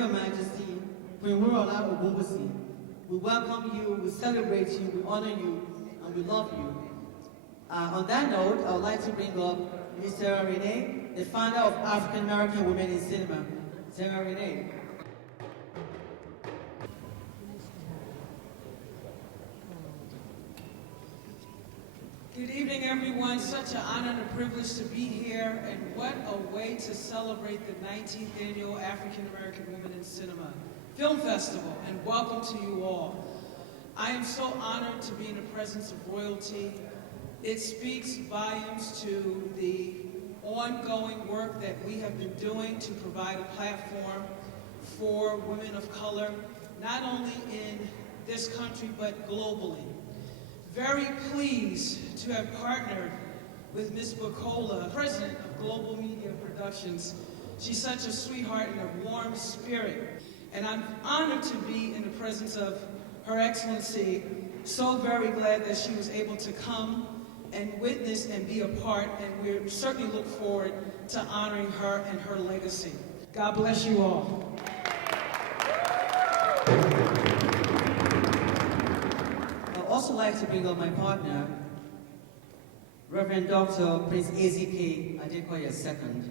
Royal Majesty, Queen Wuraola Ogunwusi, we welcome you, we celebrate you, we honor you, and we love you. On that note, I would like to bring up Mr. Renee, the founder of African American Women in Cinema. Sarah Renee. Good evening, everyone. Such an honor and a privilege to be here, and what a way to celebrate the 19th Annual African American Women in Cinema Film Festival, and welcome to you all. I am so honored to be in the presence of royalty. It speaks volumes to the ongoing work that we have been doing to provide a platform for women of color, not only in this country, but globally. Very pleased to have partnered with Ms. Bukola, president of Global Media Productions. She's such a sweetheart and a warm spirit. And I'm honored to be in the presence of Her Excellency. So very glad that she was able to come and witness and be a part, and we certainly look forward to honoring her and her legacy. God bless you all. I'd also like to bring up my partner, Reverend Dr. Prince Ezike Adekoya II.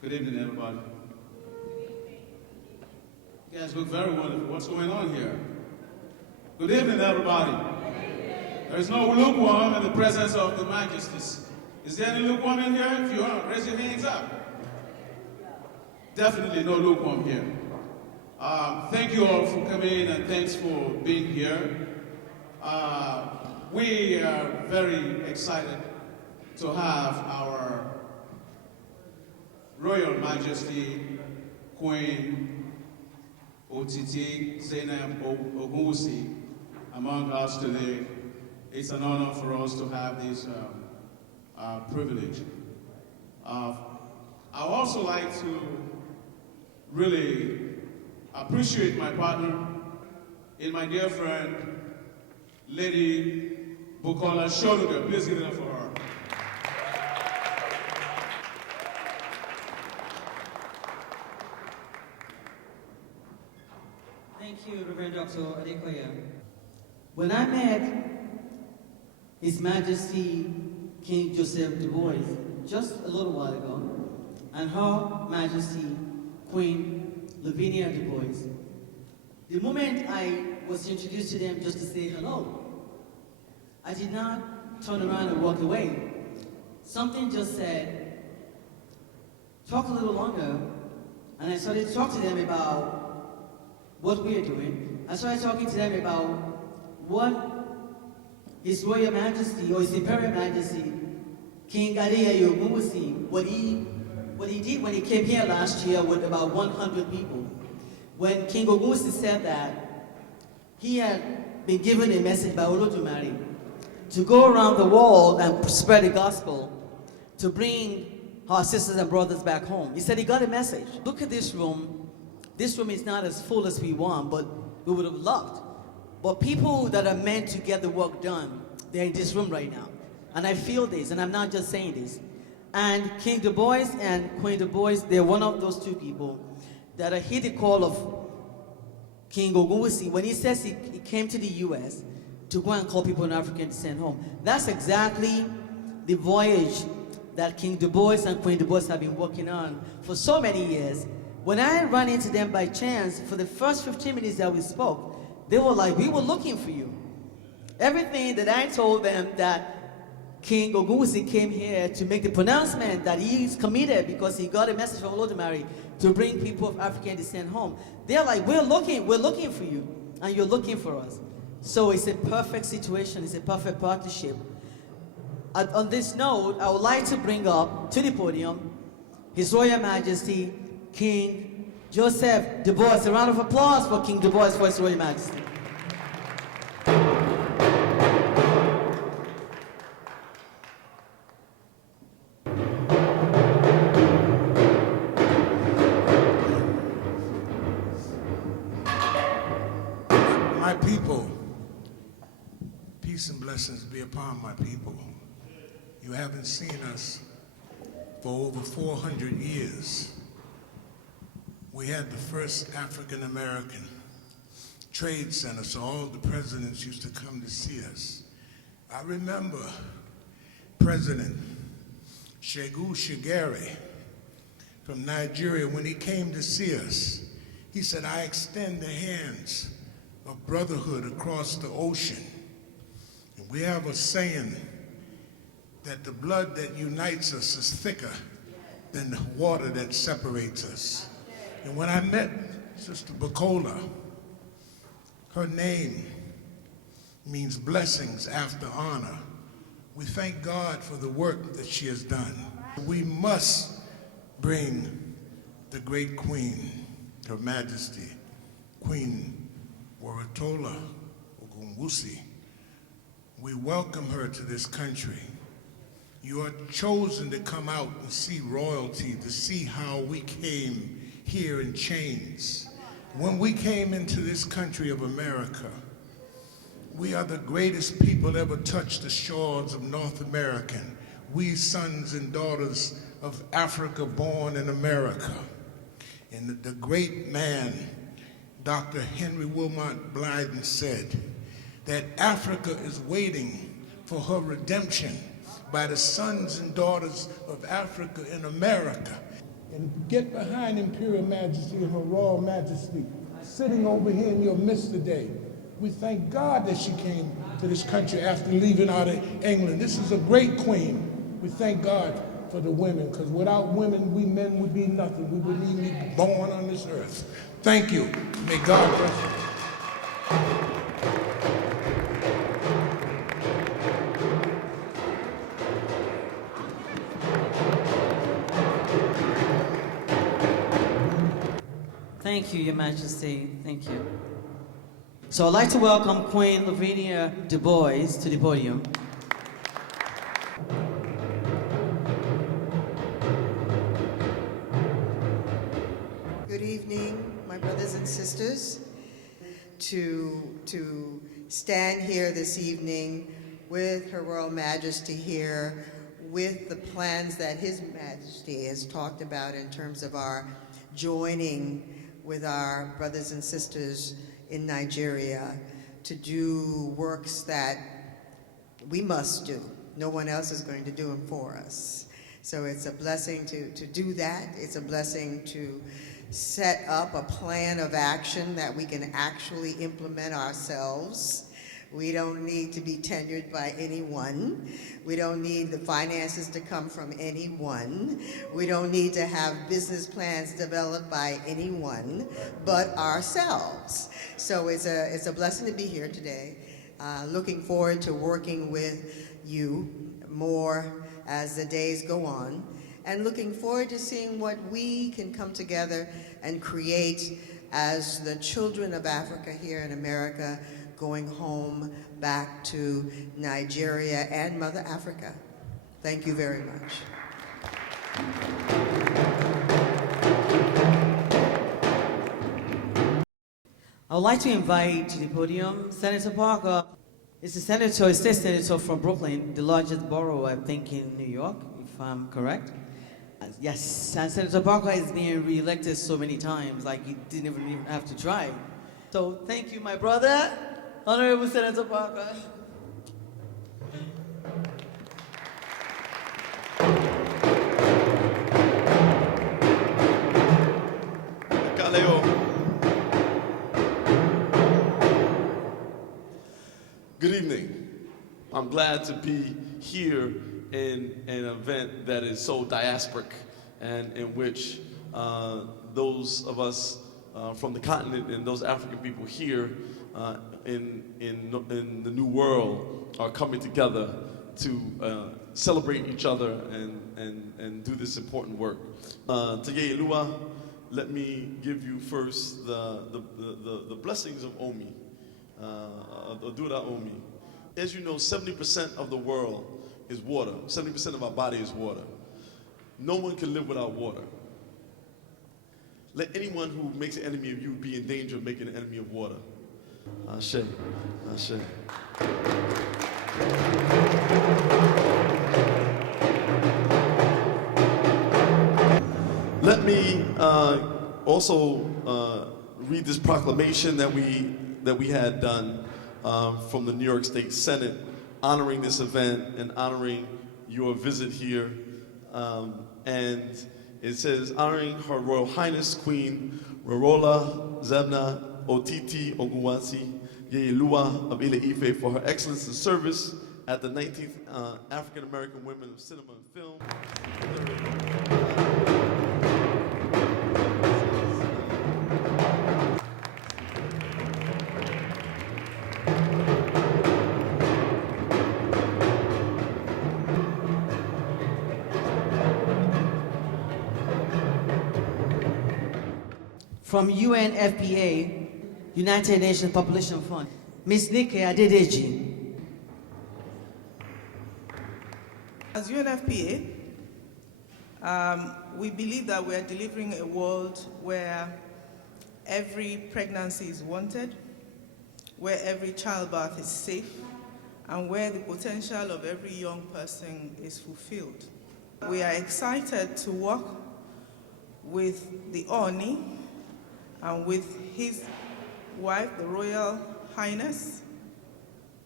Good evening, everybody. You guys look very wonderful. What's going on here? Good evening, everybody. There is no lukewarm in the presence of the majesties. Is there any lukewarm in here? If you are, raise your hands up. Definitely no lukewarm here. Thank you all for coming, and thanks for being here. We are very excited to have our Royal Majesty Queen Otiti Zynab Ogunwusi among us today. It's an honor for us to have this privilege. I also like to really appreciate my partner in my dear friend, Lady Bukola Shonuga. Please give it up for her. Thank you, Reverend Dr. Adekoya. When I met His Majesty King Joseph Du Bois just a little while ago, and Her Majesty Queen Lavinia Du Bois, the moment I was introduced to them just to say hello, I did not turn around and walk away. Something just said, talk a little longer, and I started to talk to them about what we are doing. I started talking to them about what His Royal Majesty, or His Imperial Majesty, King Adeyeye Ogunwusi, what he did when he came here last year with about 100 people. When King Ogunwusi said that he had been given a message by Olodumare to go around the world and spread the gospel, to bring our sisters and brothers back home. He said he got a message. Look at this room. This room is not as full as we want, but we would have loved. But people that are meant to get the work done, they're in this room right now. And I feel this, and I'm not just saying this. And King Du Bois and Queen Du Bois, they're one of those two people that heard the call of King Ogunwusi when he says he came to the U.S. to go and call people in African descent home. That's exactly the voyage that King Du Bois and Queen Du Bois have been working on for so many years. When I ran into them by chance, for the first 15 minutes that we spoke, they were like, we were looking for you. Everything that I told them, that King Ogunwusi came here to make the pronouncement that he is committed because he got a message from Olodumare to bring people of African descent home. They're like, we're looking for you, and you're looking for us. So it's a perfect situation, it's a perfect partnership. On this note, I would like to bring up to the podium His Royal Majesty, King Joseph Du Bois. A round of applause for King Du Bois for His Royal Majesty. My people, Blessings be upon my people. You haven't seen us for over 400 years. We had the first African American trade center, so all the presidents used to come to see us. I remember President Segun Shigeri from Nigeria, when he came to see us, he said, I extend the hands of brotherhood across the ocean. And we have a saying that the blood that unites us is thicker than the water that separates us. And when I met Sister Bukola, her name means blessings after honor. We thank God for the work that she has done. We must bring the great Queen, Her Majesty, Queen Wuraola Ogunwusi. We welcome her to this country. You are chosen to come out and see royalty, to see how we came here in chains. When we came into this country of America, we are the greatest people ever touched the shores of North America. We sons and daughters of Africa born in America. And the great man, Dr. Henry Wilmot Blyden, said that Africa is waiting for her redemption by the sons and daughters of Africa in America. And get behind Imperial Majesty and Her Royal Majesty, sitting over here in your midst today. We thank God that she came to this country after leaving out of England. This is a great queen. We thank God for the women, because without women, we men would be nothing. We wouldn't even be born on this earth. Thank you. May God bless you. Thank you, Your Majesty. Thank you. So I'd like to welcome Queen Lavinia Du Bois to the podium. Good evening, my brothers and sisters. To stand here this evening with Her Royal Majesty here, with the plans that His Majesty has talked about in terms of our joining with our brothers and sisters in Nigeria to do works that we must do. No one else is going to do them for us. So it's a blessing to do that. It's a blessing to set up a plan of action that we can actually implement ourselves. We don't need to be tenured by anyone. We don't need the finances to come from anyone. We don't need to have business plans developed by anyone but ourselves. So it's a blessing to be here today. Looking forward to working with you more as the days go on, and looking forward to seeing what we can come together and create as the children of Africa here in America, going home back to Nigeria and Mother Africa. Thank you very much. I would like to invite to the podium Senator Parker. It's a senator, a state senator from Brooklyn, the largest borough, I think, in New York, if I'm correct. Yes, and Senator Parker is being re-elected so many times, like he didn't even have to try. So thank you, my brother, Honorable Senator Parker. Good evening. I'm glad to be here in an event that is so diasporic and in which those of us from the continent and those African people here in the New World are coming together to celebrate each other and do this important work. Today, Lua, let me give you first the blessings of Omi. Odura Omi. As you know, 70% of the world is water. 70% of our body is water. No one can live without water. Let anyone who makes an enemy of you be in danger of making an enemy of water. Ashe. Ashe. Let me also read this proclamation that we had done from the New York State Senate, honoring this event and honoring your visit here. And it says, honoring Her Royal Highness Queen Wuraola Zynab Otiti Ogunwusi Yeyelua of Ile-Ife for her excellence in service at the 19th African American Women of Cinema and Film. From UNFPA, United Nations Population Fund, Ms. Nike Adedeji. As UNFPA, we believe that we are delivering a world where every pregnancy is wanted, where every childbirth is safe, and where the potential of every young person is fulfilled. We are excited to work with the Oni and with his wife, the Royal Highness,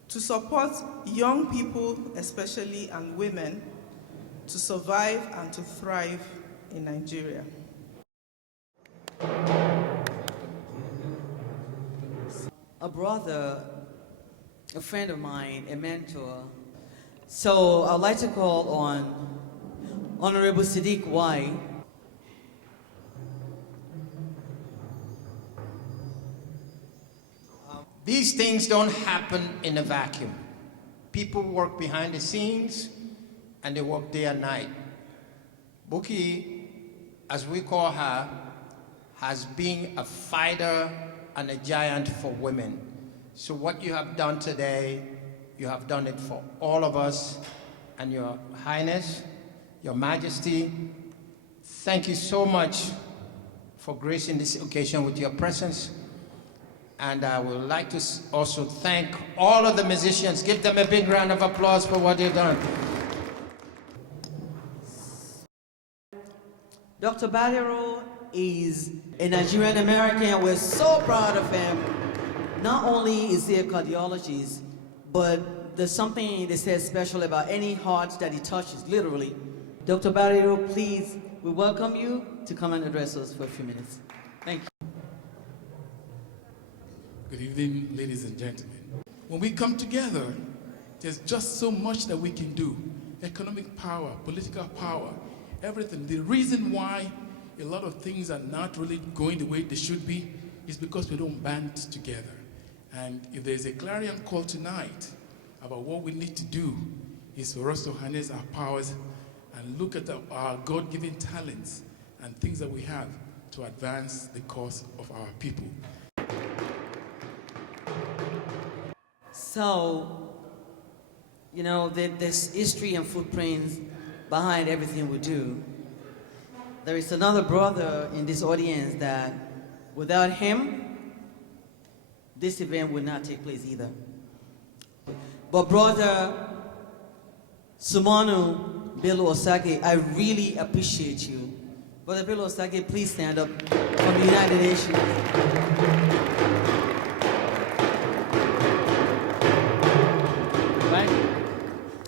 to support young people, especially, and women, to survive and to thrive in Nigeria. A brother, a friend of mine, a mentor. So I'd like to call on Honorable Sadiq Y. These things don't happen in a vacuum. People work behind the scenes and they work day and night. Buki, as we call her, has been a fighter and a giant for women. So what you have done today, you have done it for all of us. And Your Highness, Your Majesty, thank you so much for gracing this occasion with your presence. And I would like to also thank all of the musicians. Give them a big round of applause for what they've done. Dr. Badero is a Nigerian American. We're so proud of him. Not only is he a cardiologist, but there's something they say special about any heart that he touches, literally. Dr. Badero, please, we welcome you to come and address us for a few minutes. Thank you. Good evening, ladies and gentlemen. When we come together, there's just so much that we can do. Economic power, political power, everything. The reason why a lot of things are not really going the way they should be is because we don't band together. And if there's a clarion call tonight about what we need to do, is for us to harness our powers and look at our God-given talents and things that we have to advance the cause of our people. So, you know, there's history and footprints behind everything we do. There is another brother in this audience that without him, this event would not take place either. But Brother Sumanu Bello Osage, I really appreciate you. Brother Bello Osage, please stand up from the United Nations.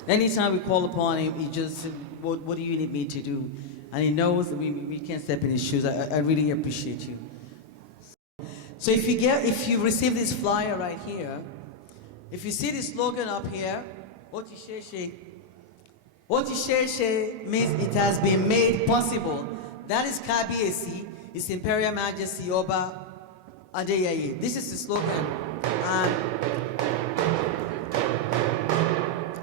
Anytime we call upon him, he just said, what do you need me to do? And he knows that we can't step in his shoes. I really appreciate you. So if you receive this flyer right here, if you see the slogan up here, Otisese, Otisese means it has been made possible. That is Kabiesi, His Imperial Majesty Oba Adeyeye. This is the slogan.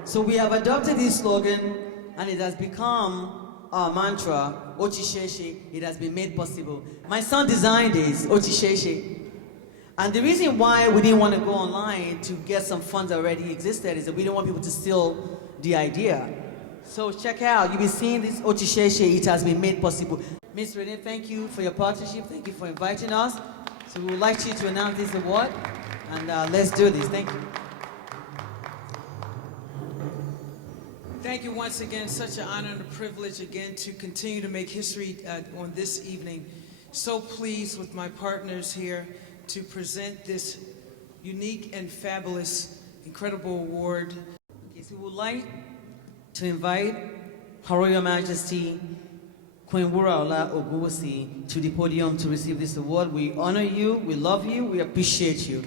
So we have adopted this slogan, and it has become our mantra, Otisese, it has been made possible. My son designed this, Otisese. And the reason why we didn't want to go online to get some funds that already existed is that we don't want people to steal the idea. So check out, you'll be seeing this Otisese, it has been made possible. Ms. Renee, thank you for your partnership, thank you for inviting us. So we would like you to announce this award, and let's do this, thank you. Thank you once again. Such an honor and a privilege again to continue to make history on this evening. So pleased with my partners here to present this unique and fabulous, incredible award. Okay, so we would like to invite Her Royal Majesty Queen Wuraola Ogunwusi to the podium to receive this award. We honor you, we love you, we appreciate you.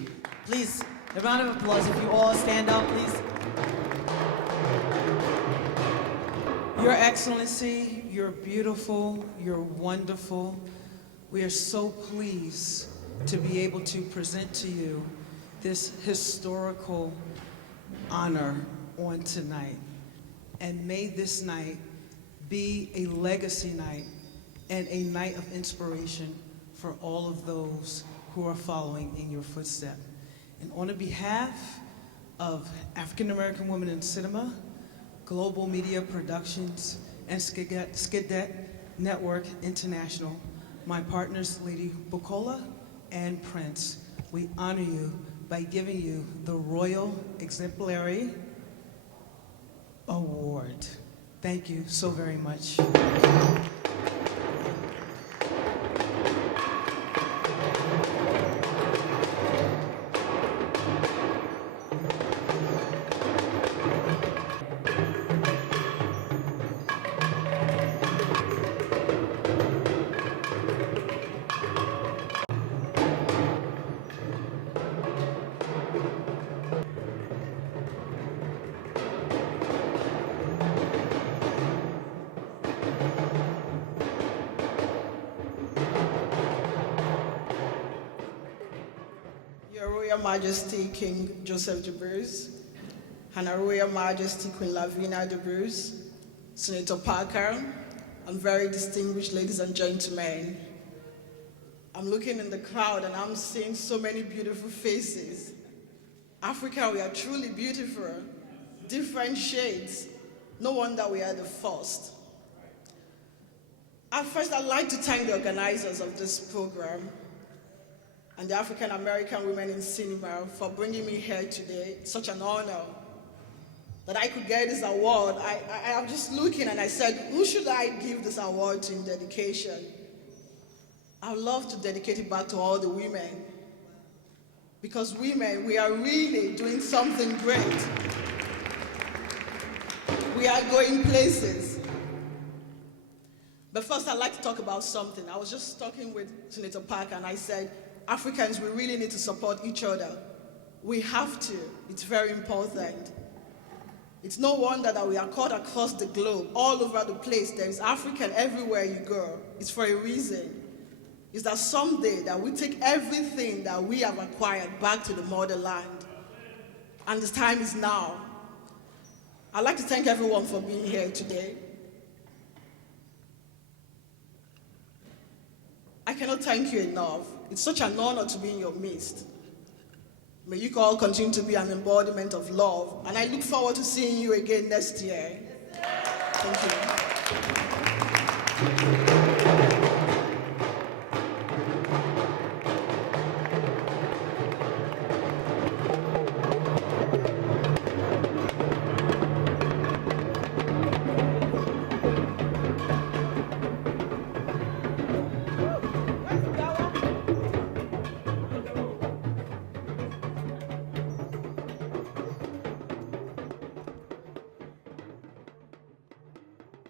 Please, a round of applause if you all stand up, please. Your Excellency, you're beautiful, you're wonderful. We are so pleased to be able to present to you this historical honor on tonight. And may this night be a legacy night and a night of inspiration for all of those who are following in your footsteps. And on behalf of African American Women in Cinema, Global Media Productions, and Skidet Network International, my partners, Lady Bukola and Prince, we honor you by giving you the Royal Exemplary Award. Thank you so very much. Your Royal Majesty King Joseph de Bruce, and Her Royal Majesty Queen Lavinia de Bruce, Senator Parker, and very distinguished ladies and gentlemen. I'm looking in the crowd and I'm seeing so many beautiful faces. Africa, we are truly beautiful, different shades. No wonder we are the first. At first, I'd like to thank the organizers of this program and the African American Women in Cinema for bringing me here today. It's such an honor that I could get this award. I am just looking and I said, who should I give this award to in dedication? I would love to dedicate it back to all the women. Because women, we are really doing something great. We are going places. But first, I'd like to talk about something. I was just talking with Senator Parker and I said, Africans, we really need to support each other. We have to. It's very important. It's no wonder that we are caught across the globe, all over the place. There is African everywhere you go. It's for a reason. It's that someday that we take everything that we have acquired back to the motherland. And the time is now. I'd like to thank everyone for being here today. I cannot thank you enough. It's such an honor to be in your midst. May you all continue to be an embodiment of love, and I look forward to seeing you again next year. Thank you.